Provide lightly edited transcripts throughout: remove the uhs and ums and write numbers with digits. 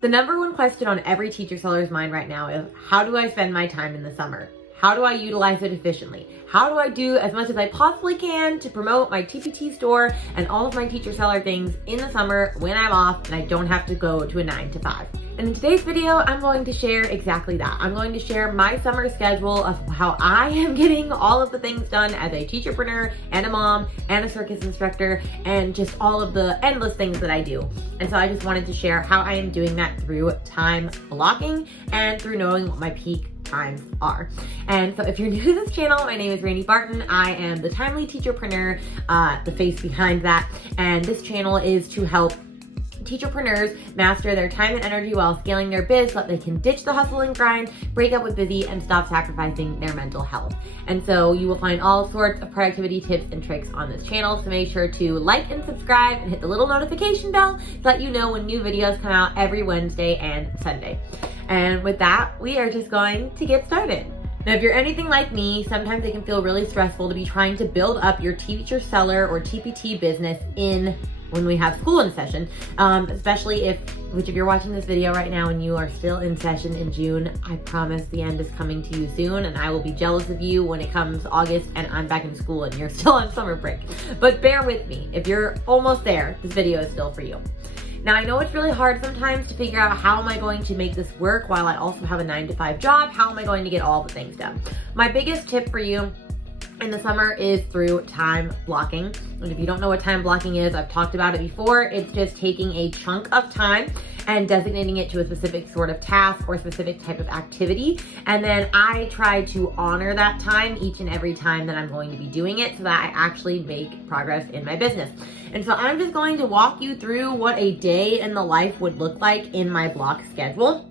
The number one question on every teacher seller's mind right now is, how do I spend my time in the summer? How do I utilize it efficiently? How do I do as much as I possibly can to promote my TPT store and all of my teacher seller things in the summer when I'm off and I don't have to go to a 9 to 5? And in today's video, I'm going to share exactly that. I'm going to share my summer schedule of how I am getting all of the things done as a teacherpreneur and a mom and a circus instructor and just all of the endless things that I do. And so I just wanted to share how I am doing that through time blocking and through knowing what my peak times are. And so if you're new to this channel, my name is Randy Barton. I am the Timely Teacherpreneur, the face behind that. And this channel is to help teacherpreneurs master their time and energy while scaling their biz so that they can ditch the hustle and grind, break up with busy, and stop sacrificing their mental health. And so you will find all sorts of productivity tips and tricks on this channel. So make sure to like and subscribe and hit the little notification bell so that you know when new videos come out every Wednesday and Sunday. And with that, we are just going to get started. Now, if you're anything like me, sometimes it can feel really stressful to be trying to build up your teacher seller or TPT business when we have school in session, especially if you're watching this video right now and you are still in session in June. I promise the end is coming to you soon, and I will be jealous of you when it comes August and I'm back in school and you're still on summer break. But bear with me. If you're almost there, this video is still for you. Now, I know it's really hard sometimes to figure out how am I going to make this work while I also have a 9 to 5 job? How am I going to get all the things done? My biggest tip for you in the summer is through time blocking. And if you don't know what time blocking is, I've talked about it before. It's just taking a chunk of time and designating it to a specific sort of task or specific type of activity. And then I try to honor that time each and every time that I'm going to be doing it so that I actually make progress in my business. And so I'm just going to walk you through what a day in the life would look like in my block schedule.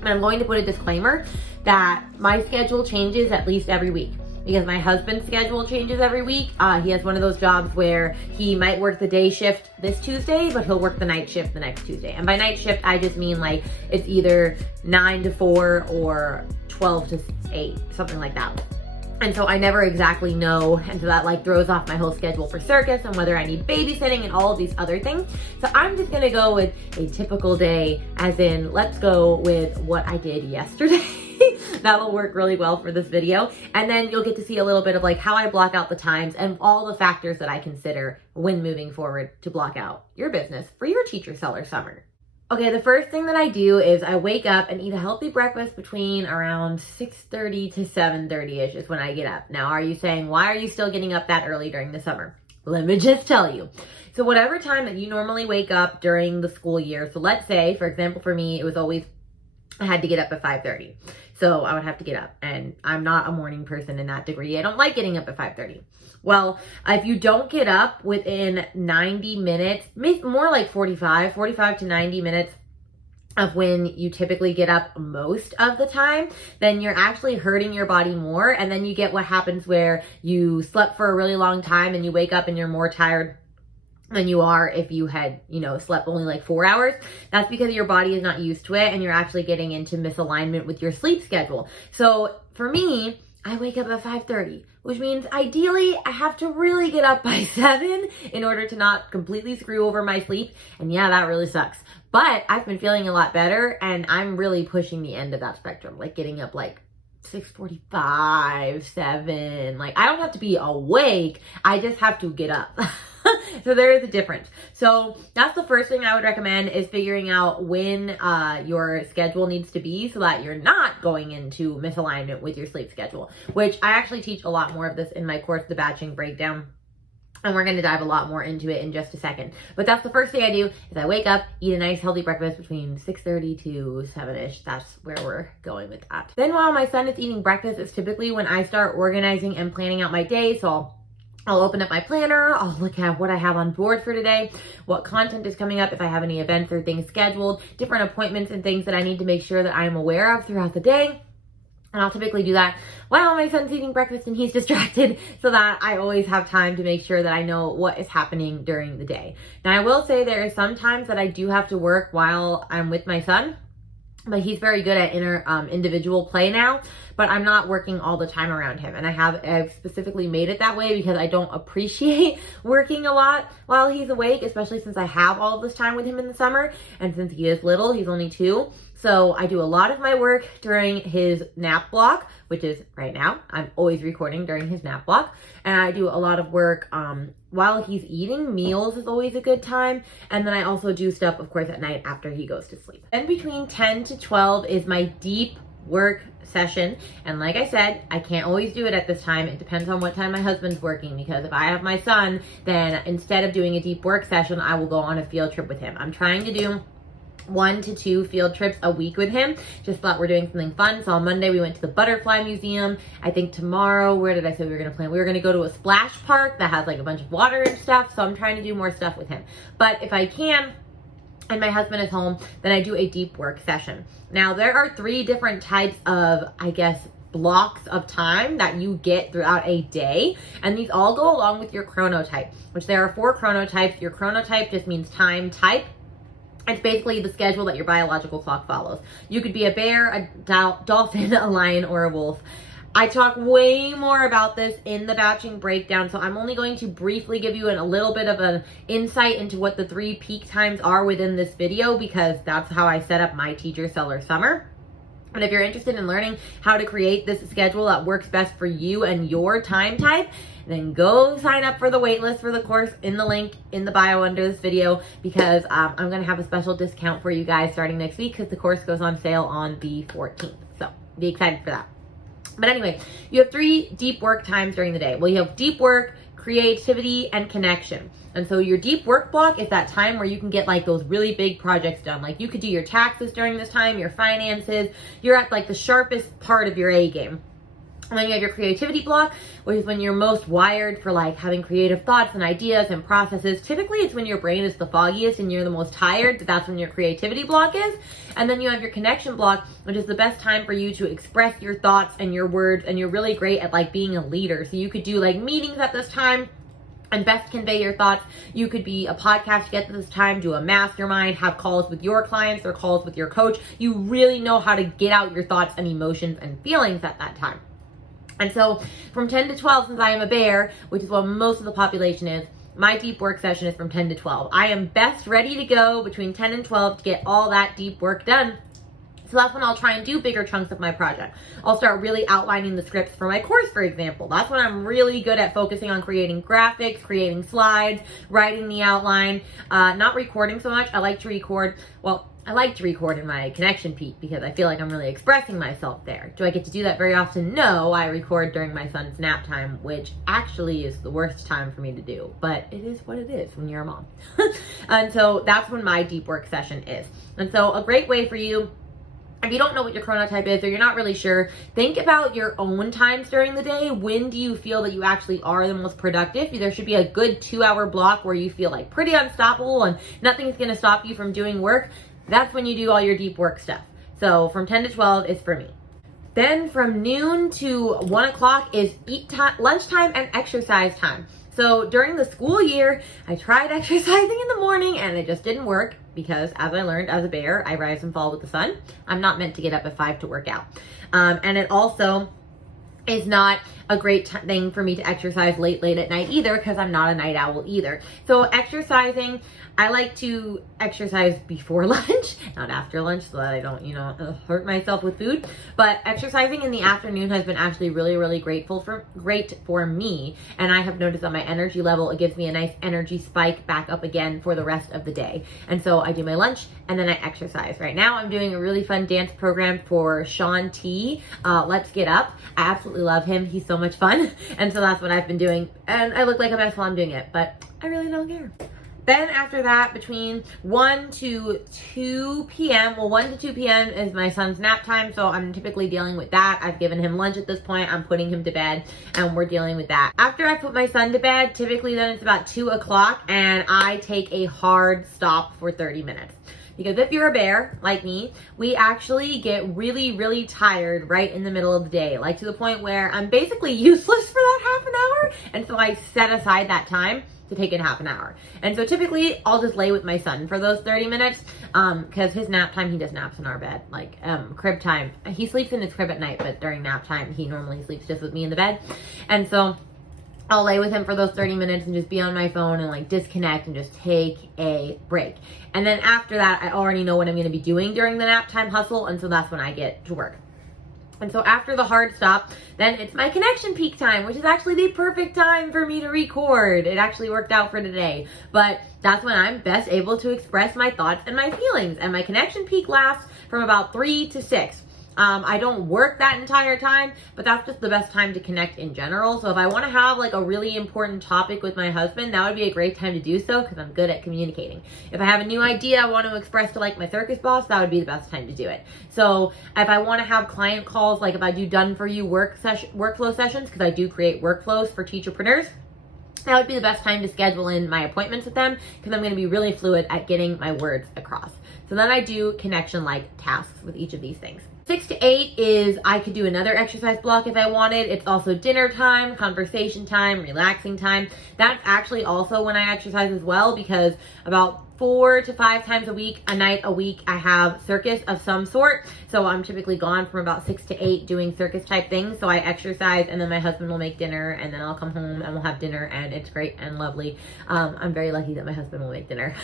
And I'm going to put a disclaimer that my schedule changes at least every week, because my husband's schedule changes every week. He has one of those jobs where he might work the day shift this Tuesday, but he'll work the night shift the next Tuesday. And by night shift, I just mean like it's either 9 to 4 or 12 to 8, something like that. And so I never exactly know, and so that like throws off my whole schedule for circus and whether I need babysitting and all of these other things. So I'm just gonna go with a typical day, as in let's go with what I did yesterday. That'll work really well for this video. And then you'll get to see a little bit of like how I block out the times and all the factors that I consider when moving forward to block out your business for your teacher seller summer. Okay, the first thing that I do is I wake up and eat a healthy breakfast between around 6:30 to 7:30-ish is when I get up. Now, are you saying, why are you still getting up that early during the summer? Let me just tell you. So whatever time that you normally wake up during the school year, so let's say, for example, for me, it was always, I had to get up at 5:30. So I would have to get up, and I'm not a morning person in that degree. I don't like getting up at 5:30. Well, if you don't get up within 90 minutes, more like 45 to 90 minutes of when you typically get up most of the time, then you're actually hurting your body more. And then you get what happens where you slept for a really long time and you wake up and you're more tired than you are if you had, slept only like 4 hours. That's because your body is not used to it and you're actually getting into misalignment with your sleep schedule. So for me, I wake up at 5:30, which means ideally I have to really get up by 7 in order to not completely screw over my sleep. And yeah, that really sucks. But I've been feeling a lot better and I'm really pushing the end of that spectrum, like getting up like 6:45, 7. Like I don't have to be awake. I just have to get up. So there is a difference. So that's the first thing I would recommend, is figuring out when your schedule needs to be so that you're not going into misalignment with your sleep schedule, which I actually teach a lot more of this in my course, The Batching Breakdown. And we're going to dive a lot more into it in just a second. But that's the first thing I do, is I wake up, eat a nice healthy breakfast between 6:30 to 7-ish. That's where we're going with that. Then while my son is eating breakfast is typically when I start organizing and planning out my day. So I'll open up my planner, I'll look at what I have on board for today, what content is coming up, if I have any events or things scheduled, different appointments and things that I need to make sure that I am aware of throughout the day. And I'll typically do that while my son's eating breakfast and he's distracted, so that I always have time to make sure that I know what is happening during the day. Now, I will say there are some times that I do have to work while I'm with my son. but he's very good at individual play now, but I'm not working all the time around him. And I've specifically made it that way because I don't appreciate working a lot while he's awake, especially since I have all of this time with him in the summer. And since he is little, he's only 2. So I do a lot of my work during his nap block, which is right now. I'm always recording during his nap block. And I do a lot of work while he's eating. Meals is always a good time. And then I also do stuff, of course, at night after he goes to sleep. Then between 10 to 12 is my deep work session. And like I said, I can't always do it at this time. It depends on what time my husband's working, because if I have my son, then instead of doing a deep work session, I will go on a field trip with him. I'm trying to do 1 to 2 field trips a week with him. Just thought we're doing something fun. So on Monday we went to the Butterfly Museum. I think tomorrow, where did I say we were going to plan? We were going to go to a splash park that has like a bunch of water and stuff. So I'm trying to do more stuff with him. But if I can, and my husband is home, then I do a deep work session. Now there are 3 different types of, I guess, blocks of time that you get throughout a day, and these all go along with your chronotype, which there are 4 chronotypes. Your chronotype just means time type. It's basically the schedule that your biological clock follows. You could be a bear, a dolphin, a lion, or a wolf. I talk way more about this in the batching breakdown, so I'm only going to briefly give you a little bit of an insight into what the 3 peak times are within this video, because that's how I set up my Teacher Seller Summer. And if you're interested in learning how to create this schedule that works best for you and your time type, then go sign up for the waitlist for the course in the link in the bio under this video, because I'm going to have a special discount for you guys starting next week, because the course goes on sale on the 14th. So be excited for that. But anyway, you have 3 deep work times during the day. Well, you have deep work, creativity, and connection. And so your deep work block is that time where you can get like those really big projects done. Like you could do your taxes during this time, your finances. You're at like the sharpest part of your A game. And then you have your creativity block, which is when you're most wired for like having creative thoughts and ideas and processes. Typically it's when your brain is the foggiest and you're the most tired. That's when your creativity block is. And then you have your connection block, which is the best time for you to express your thoughts and your words. And you're really great at like being a leader. So you could do like meetings at this time and best convey your thoughts. You could be a podcast get this time, do a mastermind, have calls with your clients or calls with your coach. You really know how to get out your thoughts and emotions and feelings at that time. And so from 10 to 12, since I am a bear, which is what most of the population is, my deep work session is from 10 to 12. I am best ready to go between 10 and 12 to get all that deep work done. So that's when I'll try and do bigger chunks of my project. I'll start really outlining the scripts for my course, for example. That's when I'm really good at focusing on creating graphics, creating slides, writing the outline, not recording so much. I like to record in my connection peak because I feel like I'm really expressing myself there. Do I get to do that very often? No, I record during my son's nap time, which actually is the worst time for me to do, but it is what it is when you're a mom. And so that's when my deep work session is. And so a great way for you, if you don't know what your chronotype is or you're not really sure, think about your own times during the day. When do you feel that you actually are the most productive? There should be a good 2-hour block where you feel like pretty unstoppable and nothing's going to stop you from doing work. That's when you do all your deep work stuff. So from 10 to 12 is for me. Then from noon to 1 o'clock is lunchtime and exercise time. So during the school year, I tried exercising in the morning and it just didn't work because, as I learned as a bear, I rise and fall with the sun. I'm not meant to get up at 5 to work out. And it also is not a great thing for me to exercise late at night either, because I'm not a night owl either. So exercising, I like to exercise before lunch, not after lunch, so that I don't, hurt myself with food. But exercising in the afternoon has been actually really great for me. And I have noticed that my energy level, it gives me a nice energy spike back up again for the rest of the day. And so I do my lunch and then I exercise. Right now I'm doing a really fun dance program for Sean T. Let's Get Up. I absolutely love him. He's so much fun. And so that's what I've been doing. And I look like a mess while I'm doing it, but I really don't care. Then after that, between 1 to 2 p.m., 1 to 2 p.m. is my son's nap time, so I'm typically dealing with that. I've given him lunch at this point. I'm putting him to bed, and we're dealing with that. After I put my son to bed, typically then it's about 2 o'clock, and I take a hard stop for 30 minutes. Because if you're a bear, like me, we actually get really tired right in the middle of the day. Like to the point where I'm basically useless for that half an hour. And so I set aside that time to take in half an hour. And so typically I'll just lay with my son for those 30 minutes because his nap time, he does naps in our bed, like crib time. He sleeps in his crib at night, but during nap time, he normally sleeps just with me in the bed. And so I'll lay with him for those 30 minutes and just be on my phone and like disconnect and just take a break. And then after that, I already know what I'm going to be doing during the nap time hustle. And so that's when I get to work. And so after the hard stop, then it's my connection peak time, which is actually the perfect time for me to record. It actually worked out for today, but that's when I'm best able to express my thoughts and my feelings. And my connection peak lasts from about 3 to 6. I don't work that entire time, but that's just the best time to connect in general. So if I want to have like a really important topic with my husband, that would be a great time to do so because I'm good at communicating. If I have a new idea I want to express to like my circus boss, that would be the best time to do it. So if I want to have client calls, like if I do done for you workflow sessions, because I do create workflows for teacherpreneurs, that would be the best time to schedule in my appointments with them because I'm going to be really fluid at getting my words across. So then I do connection-like tasks with each of these things. 6 to 8 is I could do another exercise block if I wanted. It's also dinner time, conversation time, relaxing time. That's actually also when I exercise as well because about 4 to 5 times a week, a night a week, I have circus of some sort. So I'm typically gone from about 6 to 8 doing circus type things. So I exercise and then my husband will make dinner and then I'll come home and we'll have dinner and it's great and lovely. I'm very lucky that my husband will make dinner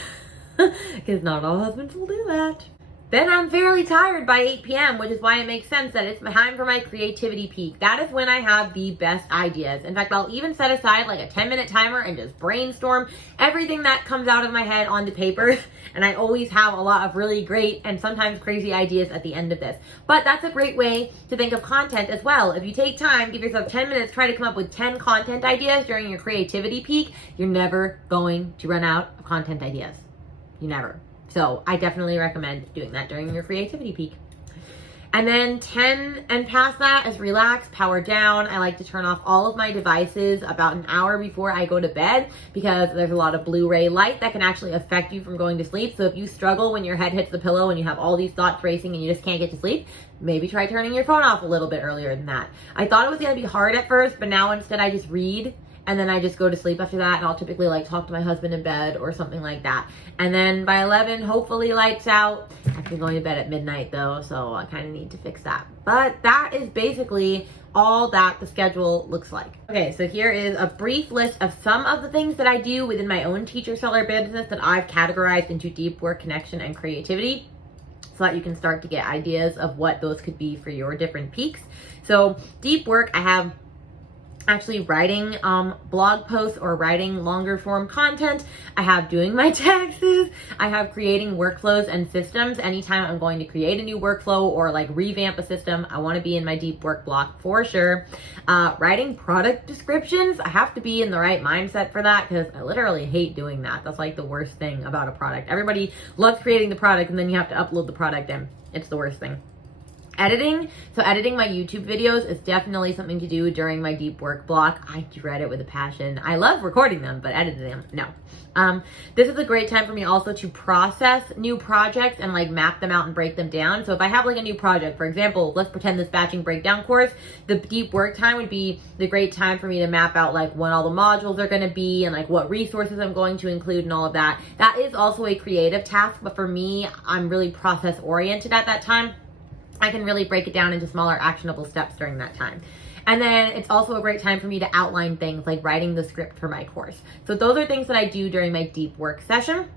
because not all husbands will do that. Then I'm fairly tired by 8 p.m., which is why it makes sense that it's time for my creativity peak. That is when I have the best ideas. In fact, I'll even set aside like a 10-minute timer and just brainstorm everything that comes out of my head onto paper. And I always have a lot of really great and sometimes crazy ideas at the end of this. But that's a great way to think of content as well. If you take time, give yourself 10 minutes, try to come up with 10 content ideas during your creativity peak, you're never going to run out of content ideas. You never. So I definitely recommend doing that during your creativity peak. And then 10 and past that is relax, power down. I like to turn off all of my devices about an hour before I go to bed because there's a lot of blue-ray light that can actually affect you from going to sleep. So if you struggle when your head hits the pillow and you have all these thoughts racing and you just can't get to sleep, maybe try turning your phone off a little bit earlier than that. I thought it was going to be hard at first, but now instead I just read and then I just go to sleep after that, and I'll typically like talk to my husband in bed or something like that. And then by 11, hopefully lights out. I've been going to bed at midnight though, so I kind of need to fix that. But that is basically all that the schedule looks like. Okay, so here is a brief list of some of the things that I do within my own teacher seller business that I've categorized into deep work, connection, and creativity, so that you can start to get ideas of what those could be for your different peaks. So deep work, I have actually writing blog posts or writing longer form content. I have doing my taxes. I have creating workflows and systems. Anytime I'm going to create a new workflow or like revamp a system, I want to be in my deep work block for sure. Writing product descriptions, I have to be in the right mindset for that because I literally hate doing that. That's like the worst thing about a product. Everybody loves creating the product and then you have to upload the product and it's the worst thing. Editing. So editing my YouTube videos is definitely something to do during my deep work block. I dread it with a passion. I love recording them, but editing them, no. This is a great time for me also to process new projects and like map them out and break them down. So if I have like a new project, for example, let's pretend this batching breakdown course, the deep work time would be the great time for me to map out like when all the modules are going to be and like what resources I'm going to include and all of that. That is also a creative task, but for me, I'm really process oriented at that time. I can really break it down into smaller actionable steps during that time. And then it's also a great time for me to outline things like writing the script for my course. So those are things that I do during my deep work session. And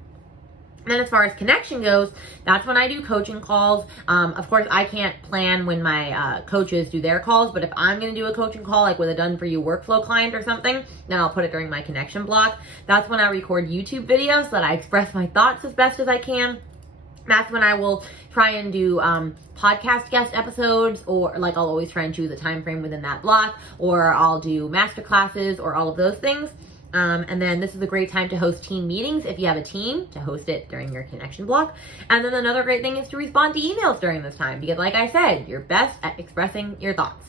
then as far as connection goes, that's when I do coaching calls. Of course, I can't plan when my coaches do their calls, but if I'm going to do a coaching call, like with a done for you workflow client or something, then I'll put it during my connection block. That's when I record YouTube videos so that I express my thoughts as best as I can. That's when I will try and do podcast guest episodes, or like I'll always try and choose a time frame within that block, or I'll do master classes or all of those things. And then this is a great time to host team meetings if you have a team, to host it during your connection block. And then another great thing is to respond to emails during this time because like I said, you're best at expressing your thoughts.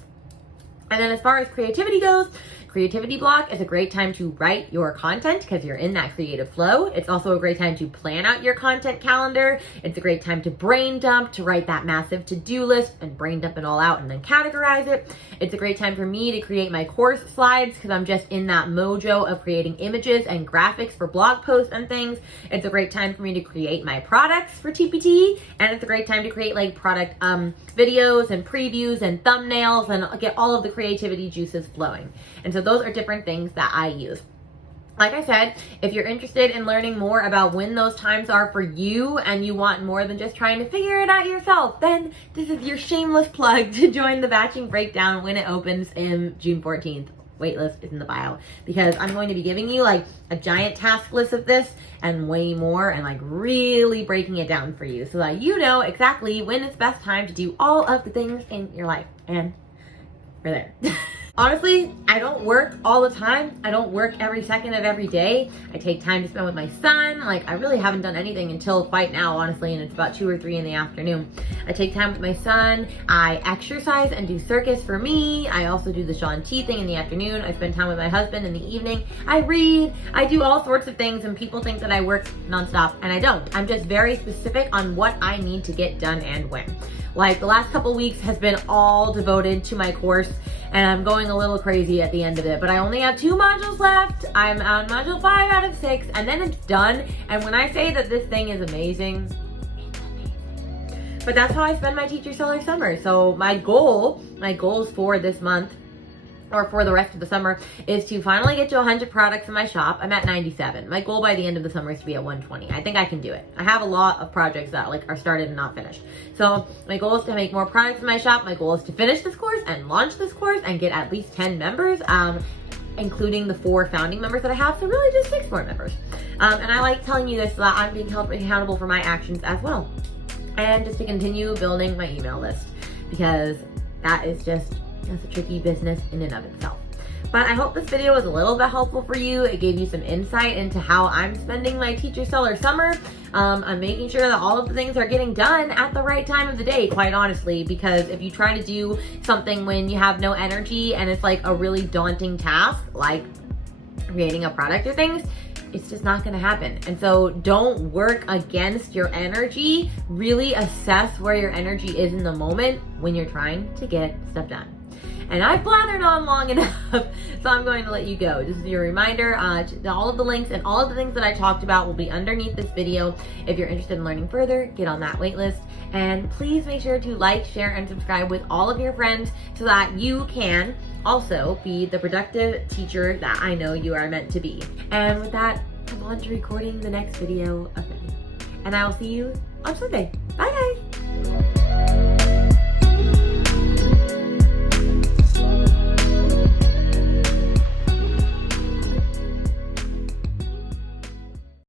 And then as far as creativity goes, Creativity block is a great time to write your content because you're in that creative flow. It's also a great time to plan out your content calendar. It's a great time to brain dump, to write that massive to-do list and brain dump it all out and then categorize it. It's a great time for me to create my course slides because I'm just in that mojo of creating images and graphics for blog posts and things. It's a great time for me to create my products for TPT, and it's a great time to create like product videos and previews and thumbnails and get all of the creativity juices flowing. And so those are different things that I use. Like I said, if you're interested in learning more about when those times are for you and you want more than just trying to figure it out yourself, then this is your shameless plug to join the Batching Breakdown when it opens in June 14th. Waitlist is in the bio, because I'm going to be giving you like a giant task list of this and way more, and like really breaking it down for you so that you know exactly when it's best time to do all of the things in your life. And we're there. Honestly, I don't work all the time. I don't work every second of every day. I take time to spend with my son. Like, I really haven't done anything until quite now, honestly, and it's about 2 or 3 in the afternoon. I take time with my son. I exercise and do circus for me. I also do the Shaun T thing in the afternoon. I spend time with my husband in the evening. I read. I do all sorts of things, and people think that I work nonstop, and I don't. I'm just very specific on what I need to get done and when. Like, the last couple weeks has been all devoted to my course, and I'm going a little crazy at the end of it, but I only have 2 modules left. I'm on module 5 out of 6, and then it's done. And when I say that this thing is amazing, it's amazing. But that's how I spend my teacher seller summer. So my goals for this month, or for the rest of the summer, is to finally get to 100 products in my shop. I'm at 97. My goal by the end of the summer is to be at 120. I think I can do it. I have a lot of projects that like are started and not finished. So my goal is to make more products in my shop. My goal is to finish this course and launch this course and get at least 10 members, including the 4 founding members that I have. So really just 6 more members. And I like telling you this so that I'm being held accountable for my actions as well. And just to continue building my email list, because that's a tricky business in and of itself. But I hope this video was a little bit helpful for you. It gave you some insight into how I'm spending my teacher seller summer. I'm making sure that all of the things are getting done at the right time of the day, quite honestly, because if you try to do something when you have no energy and it's like a really daunting task, like creating a product or things, it's just not gonna happen. And so don't work against your energy. Really assess where your energy is in the moment when you're trying to get stuff done. And I've blathered on long enough, so I'm going to let you go. Just as your reminder, all of the links and all of the things that I talked about will be underneath this video. If you're interested in learning further, get on that wait list. And please make sure to like, share, and subscribe with all of your friends so that you can also be the productive teacher that I know you are meant to be. And with that, I'm on to recording the next video of it. And I will see you on Sunday. Bye, guys.